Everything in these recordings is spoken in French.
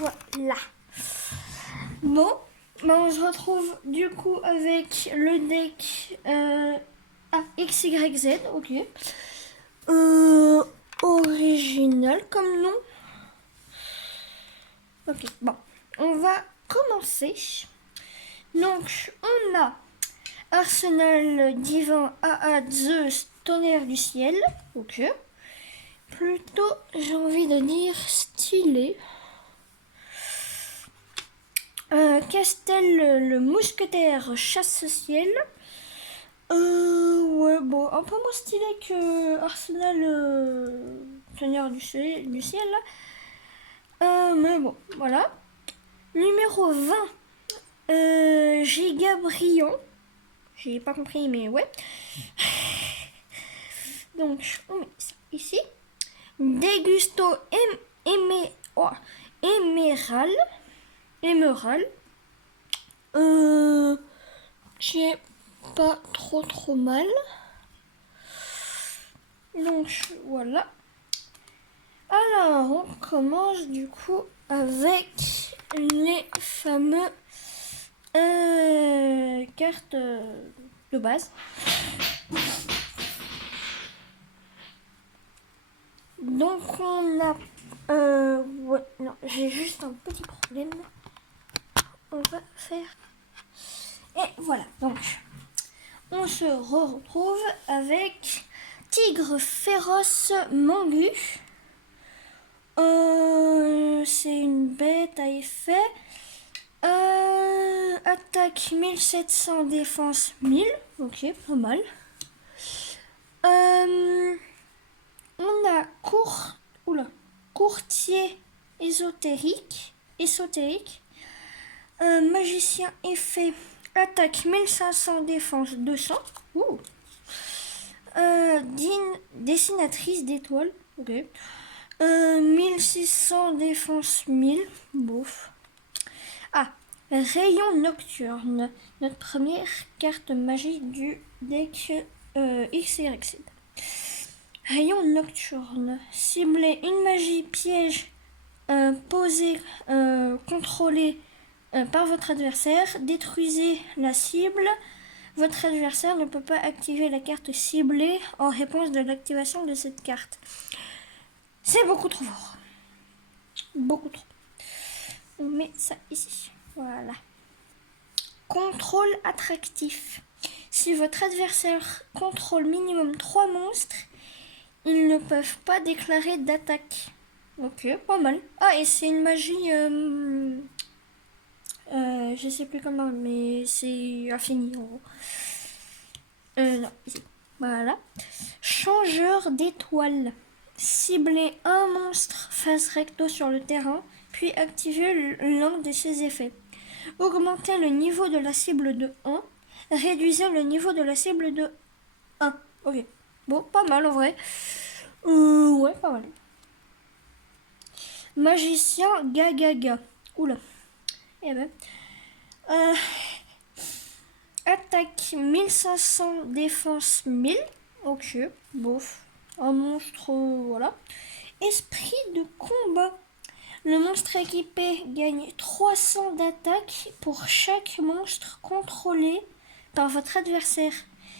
Voilà. Bon, bah on se retrouve du coup avec le deck XYZ, ok. Original comme nom. Ok, bon, on va commencer. Donc, on a Arsenal Divin AA Zeus Tonnerre du Ciel, ok. Plutôt, j'ai envie de dire stylé. Castel le Mousquetaire Chasse-Ciel. Ouais, bon, un peu moins stylé que Arsenal Tonnerre du ciel là. Mais bon, voilà. Numéro 20, Giga Brillant. J'ai pas compris, mais ouais. Donc, on met ça ici. Dégusto Émerald. Qui est pas trop mal. Donc, voilà. Alors, on commence du coup avec les fameux cartes de base. Donc on a... ouais, non, j'ai juste un petit problème. On va faire... Et voilà, donc on se retrouve avec Tigre Féroce Mangu. C'est une bête à effet. Attaque 1700, défense 1000. Ok, pas mal. On a courtier ésotérique. Magicien effet. Attaque 1500, défense 200. Dessinatrice d'étoiles. Ok. 1600, défense 1000. Bouf. Rayon nocturne. Notre première carte magique du deck XYZ. Rayon nocturne. Ciblez une magie piège posée, contrôlée par votre adversaire. Détruisez la cible. Votre adversaire ne peut pas activer la carte ciblée en réponse de l'activation de cette carte. C'est beaucoup trop fort. Beaucoup trop. On met ça ici. Voilà. Contrôle attractif. Si votre adversaire contrôle minimum 3 monstres, ils ne peuvent pas déclarer d'attaque. Ok, pas mal. Ah, et c'est une magie... je sais plus comment, mais c'est infini en gros. Non, ici. Voilà. Changeur d'étoiles. Ciblez un monstre face recto sur le terrain, puis activez l'un de ses effets. Augmentez le niveau de la cible de 1. Réduisez le niveau de la cible de 1. Ok. Bon, pas mal en vrai. Ouais, pas mal. Magicien Gagaga. Oula. Eh ben. Attaque 1500, défense 1000. Ok, bof. Un monstre, voilà. Esprit de combat. Le monstre équipé gagne 300 d'attaque pour chaque monstre contrôlé par votre adversaire.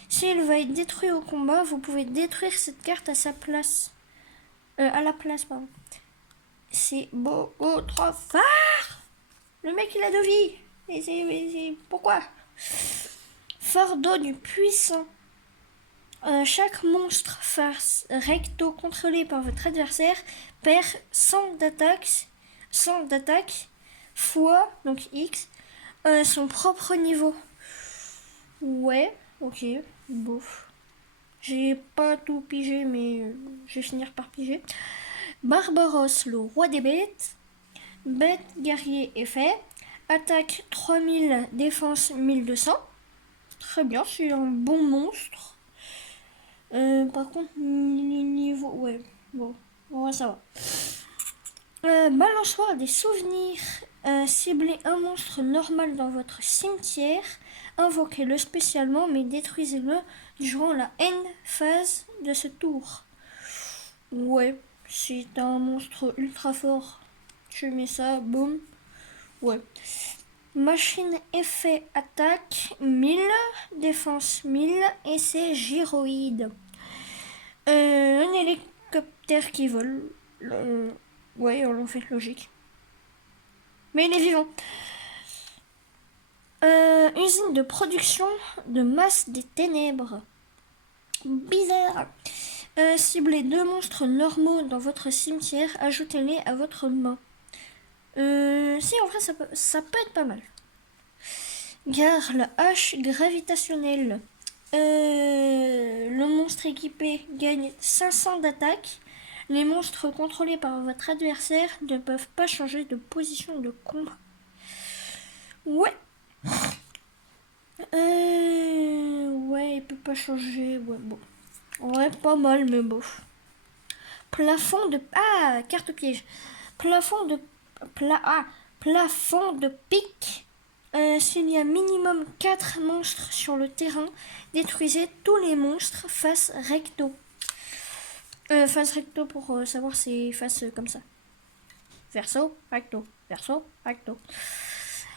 S'il va être détruit au combat, vous pouvez détruire cette carte à sa place. À la place, pardon. C'est beaucoup trop fort. Le mec, il a 2 vies. Et c'est pourquoi? Fardeau du puissant. Chaque monstre face recto contrôlé par votre adversaire perd 100 d'attaque fois, donc X, son propre niveau. Ouais, ok, bof. J'ai pas tout pigé, mais je vais finir par piger. Barbaros, le roi des bêtes. Bête, guerrier, effet. Attaque 3000, défense 1200. Très bien, c'est un bon monstre. Par contre, niveau... Ouais, bon, ouais, ça va. Balançoire des souvenirs. Ciblez un monstre normal dans votre cimetière. Invoquez-le spécialement, mais détruisez-le durant la end phase de ce tour. Ouais, c'est un monstre ultra fort. Je mets ça, boum. Ouais. Machine effet attaque 1000, défense 1000 et c'est gyroïde. Un hélicoptère qui vole. Ouais, on en fait logique. Mais il est vivant. Usine de production de masse des ténèbres. Bizarre. Ciblez 2 monstres normaux dans votre cimetière, ajoutez-les à votre main. Si, en vrai, ça peut être pas mal. Gare la hache gravitationnelle. Le monstre équipé gagne 500 d'attaque. Les monstres contrôlés par votre adversaire ne peuvent pas changer de position de combat. Ouais. Ouais, il peut pas changer. Ouais, bon. Ouais, pas mal, mais bon. Plafond de... Ah, carte piège. Plafond de... Plafond de pique. S'il y a minimum 4 monstres sur le terrain, détruisez tous les monstres face recto. Face recto pour savoir c'est face comme ça. Verso, recto, verso, recto.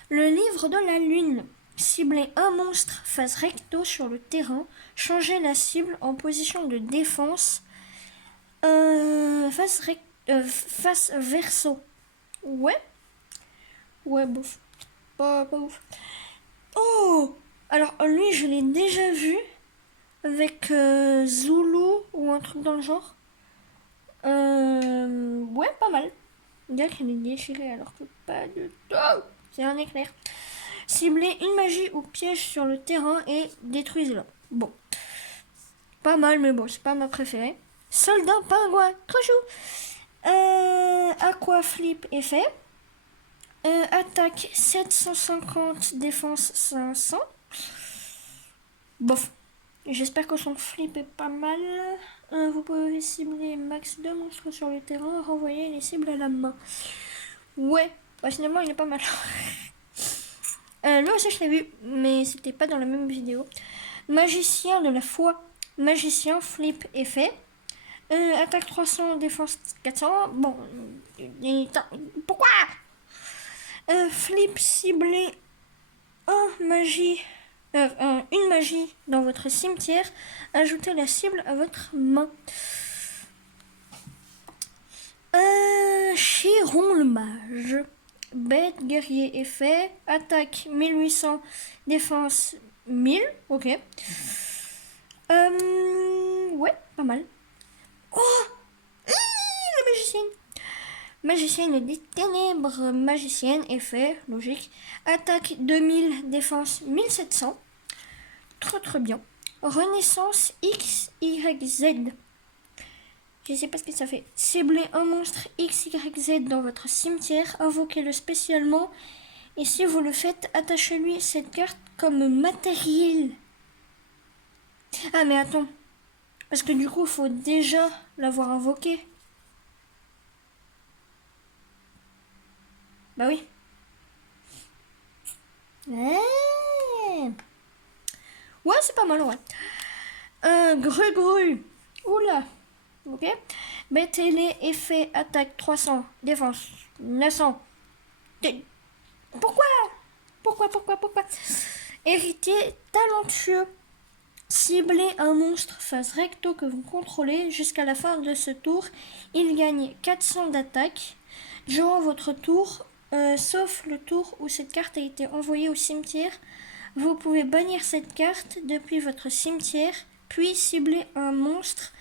Le livre de la lune. Ciblez un monstre face recto sur le terrain. Changez la cible en position de défense. Face verso. Ouais. Ouais, bouf. Pas ouf. Oh! Alors, lui, je l'ai déjà vu avec Zulu ou un truc dans le genre. Ouais, pas mal. On dirait qu'elle est déchirée alors que pas du tout. C'est un éclair. Ciblez une magie ou piège sur le terrain et détruisez-la. Bon. Pas mal, mais bon, c'est pas ma préférée. Soldat pingouin, trop chou. Aqua flip effet. Attaque 750, défense 500. Bof. J'espère que son flip est pas mal. Vous pouvez cibler max 2 monstres sur le terrain, renvoyer les cibles à la main. Ouais, bah, finalement il est pas mal. Lui aussi je l'ai vu, mais c'était pas dans la même vidéo. Magicien de la foi. Magicien, flip, effet. Attaque 300, défense 400. Bon, pourquoi flip ciblé une magie dans votre cimetière. Ajoutez la cible à votre main. Chiron le mage. Bête, guerrier, effet. Attaque 1800, défense 1000. Ok. Ouais, pas mal. Oh, la magicienne. Magicienne des ténèbres, magicienne, effet, logique. Attaque 2000, défense 1700. Très bien. Renaissance X, Y, Z. Je sais pas ce que ça fait. Ciblez un monstre X, Y, Z dans votre cimetière, invoquez-le spécialement. Et si vous le faites, attachez-lui cette carte comme matériel. Ah mais attends. Parce que du coup, il faut déjà l'avoir invoqué. Bah oui. Ouais, c'est pas mal, ouais. Gru. Oula. Ok. Mettez-les effet attaque 300, défense 900. Pourquoi Héritier talentueux. Ciblez un monstre face recto que vous contrôlez jusqu'à la fin de ce tour. Il gagne 400 d'attaque. Durant votre tour, sauf le tour où cette carte a été envoyée au cimetière, vous pouvez bannir cette carte depuis votre cimetière, puis cibler un monstre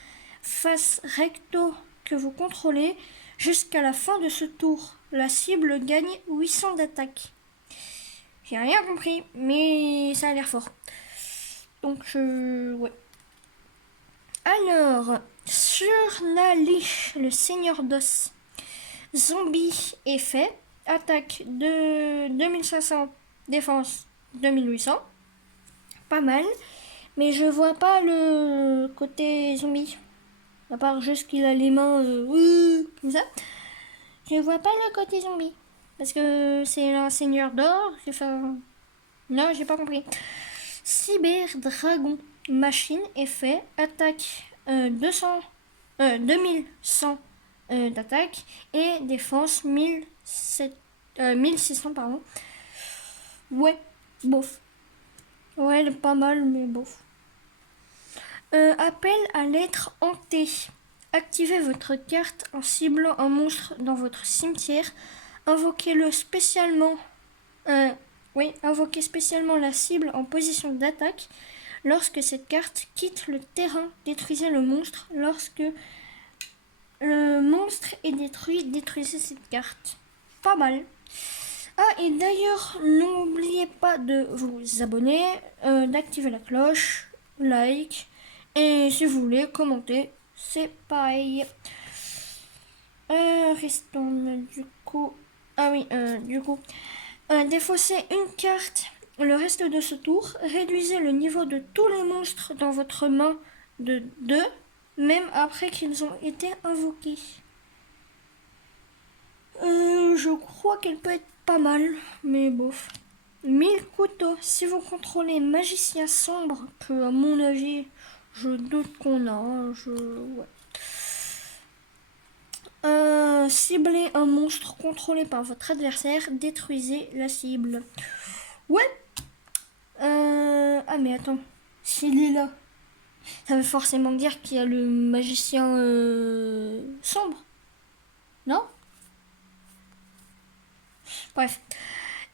face recto que vous contrôlez jusqu'à la fin de ce tour. La cible gagne 800 d'attaque. J'ai rien compris, mais ça a l'air fort. Donc, ouais. Alors, Surnali, le seigneur d'os. Zombie effet. Attaque de 2500, défense 2800. Pas mal. Mais je vois pas le côté zombie. À part juste qu'il a les mains comme ça. Je vois pas le côté zombie. Parce que c'est un seigneur d'or. Enfin... Non, j'ai pas compris. Cyber dragon. Machine effet. Attaque 2100, d'attaque et défense 1600, pardon. Ouais, bof. Ouais, elle est pas mal, mais bof. Appel à l'être hanté. Activez votre carte en ciblant un monstre dans votre cimetière. Invoquez-le spécialement. Invoquez spécialement la cible en position d'attaque. Lorsque cette carte quitte le terrain, détruisez le monstre. Lorsque le monstre est détruit, détruisez cette carte. Pas mal. Ah, et d'ailleurs, n'oubliez pas de vous abonner, d'activer la cloche, like, et si vous voulez commenter, c'est pareil. Restons du coup. Ah oui, défaussez une carte le reste de ce tour. Réduisez le niveau de tous les monstres dans votre main de 2, même après qu'ils ont été invoqués. Je crois qu'elle peut être pas mal, mais bof. 1000 couteaux. Si vous contrôlez magicien sombre, que à mon avis, je doute qu'on a. Ciblez un monstre contrôlé par votre adversaire, détruisez la cible. Ouais. Ah mais attends, s'il est là, ça veut forcément dire qu'il y a le magicien sombre, non? Bref.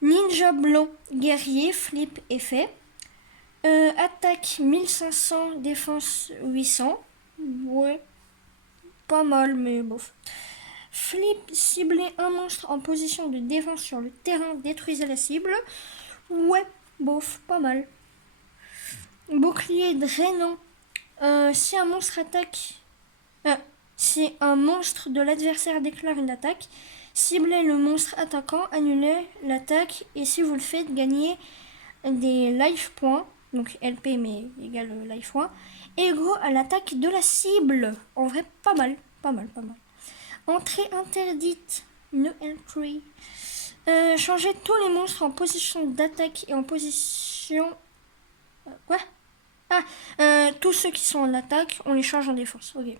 Ninja blanc, guerrier, flip effet. Attaque 1500, défense 800. Ouais, pas mal, mais bof. Flip, cibler un monstre en position de défense sur le terrain, détruisez la cible. Ouais, bof, pas mal. Bouclier drainant. Si un monstre attaque. Si un monstre de l'adversaire déclare une attaque, ciblez le monstre attaquant, annulez l'attaque et si vous le faites, gagnez des life points, donc LP mais égal life points, égaux à l'attaque de la cible. En vrai, pas mal. Entrée interdite, no entry. Changez tous les monstres en position d'attaque et en position... Quoi? Tous ceux qui sont en attaque, on les change en défense. Ok.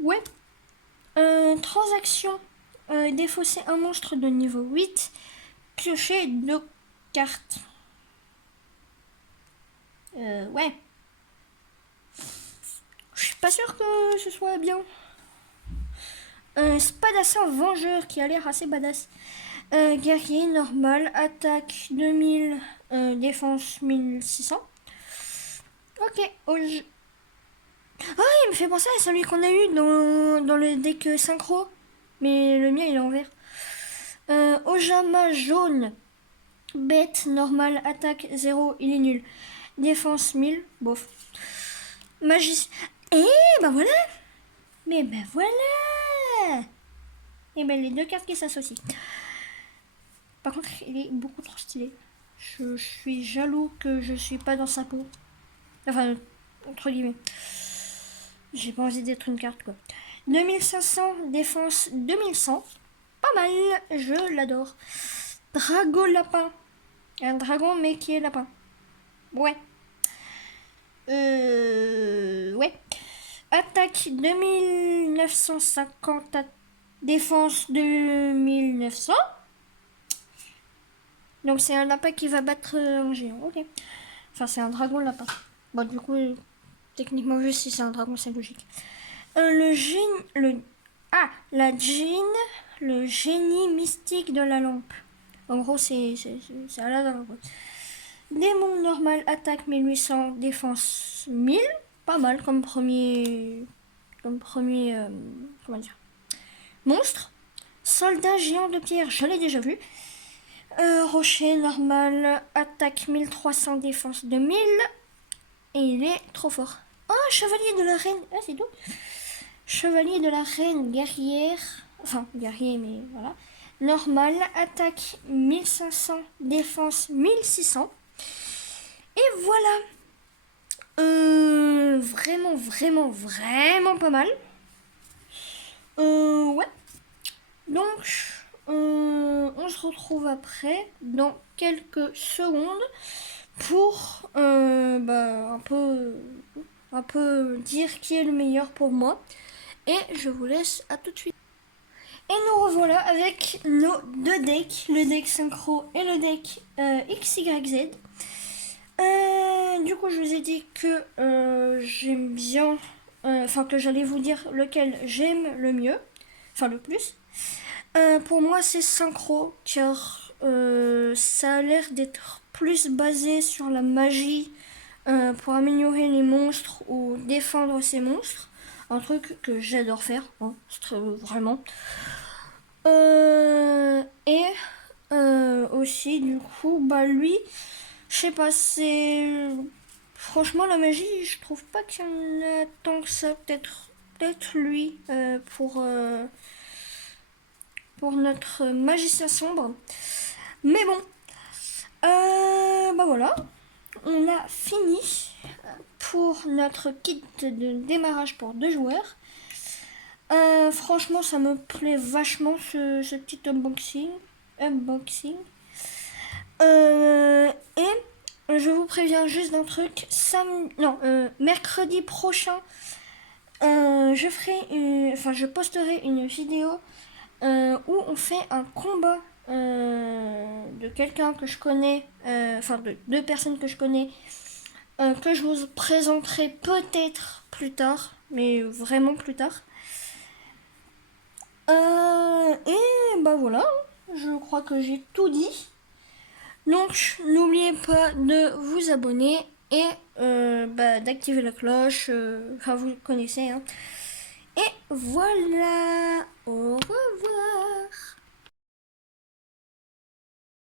Ouais. Transaction. Défausser un monstre de niveau 8. Piocher 2 cartes. Ouais. Je suis pas sûre que ce soit bien. Spadassin vengeur qui a l'air assez badass. Guerrier normal, attaque 2000, défense 1600. Ok, Ah, il me fait penser à celui qu'on a eu dans le deck synchro. Mais le mien il est en vert. Ojama jaune. Bête normale, attaque 0, il est nul. Défense 1000, bof. Magicien. Bah voilà. Mais bah voilà. Les 2 cartes qui s'associent. Par contre, il est beaucoup trop stylé. Je suis jaloux que je suis pas dans sa peau. Enfin, entre guillemets. J'ai pas envie d'être une carte, quoi. 2500, défense 2100. Pas mal, je l'adore. Drago lapin. Un dragon, mais qui est lapin. Ouais. Ouais. Attaque 2950, défense 2900. Donc c'est un lapin qui va battre un géant, ok. Enfin c'est un dragon lapin. Bon du coup, techniquement vu si c'est un dragon c'est logique. Le génie mystique de la lampe. En gros c'est Aladdin. Démon normal, attaque 1800, défense 1000. Pas mal comme premier comment dire, monstre. Soldat géant de pierre, je l'ai déjà vu. Rocher normal, attaque 1300, défense 2000. Et il est trop fort. Oh, chevalier de la reine. Ah, c'est tout. Chevalier de la reine, guerrière. Enfin, guerrier, mais voilà. Normal, attaque 1500, défense 1600. Et voilà. Vraiment pas mal. Ouais. Donc, on se retrouve après, dans quelques secondes, pour un peu dire qui est le meilleur pour moi. Et je vous laisse à tout de suite. Et nous revoilà avec nos deux decks, le deck synchro et le deck XYZ. Du coup, je vous ai dit que j'aime bien, enfin que j'allais vous dire lequel j'aime le mieux, enfin le plus. Pour moi, c'est synchro, car ça a l'air d'être plus basé sur la magie pour améliorer les monstres ou défendre ces monstres. Un truc que j'adore faire, hein, vraiment. Et aussi, du coup, bah lui, je sais pas, c'est. Franchement, la magie, je trouve pas qu'il y en a tant que ça. Peut-être lui pour notre magicien sombre. Mais bon, bah voilà, on a fini pour notre kit de démarrage pour 2 joueurs. Franchement, ça me plaît vachement ce petit unboxing. Et je vous préviens juste d'un truc. Mercredi prochain, je posterai une vidéo où on fait un combat de quelqu'un que je connais, de 2 personnes que je connais, que je vous présenterai peut-être plus tard, mais vraiment plus tard. Et bah voilà, je crois que j'ai tout dit. Donc n'oubliez pas de vous abonner et d'activer la cloche, vous le connaissez. Hein. Et voilà, au revoir.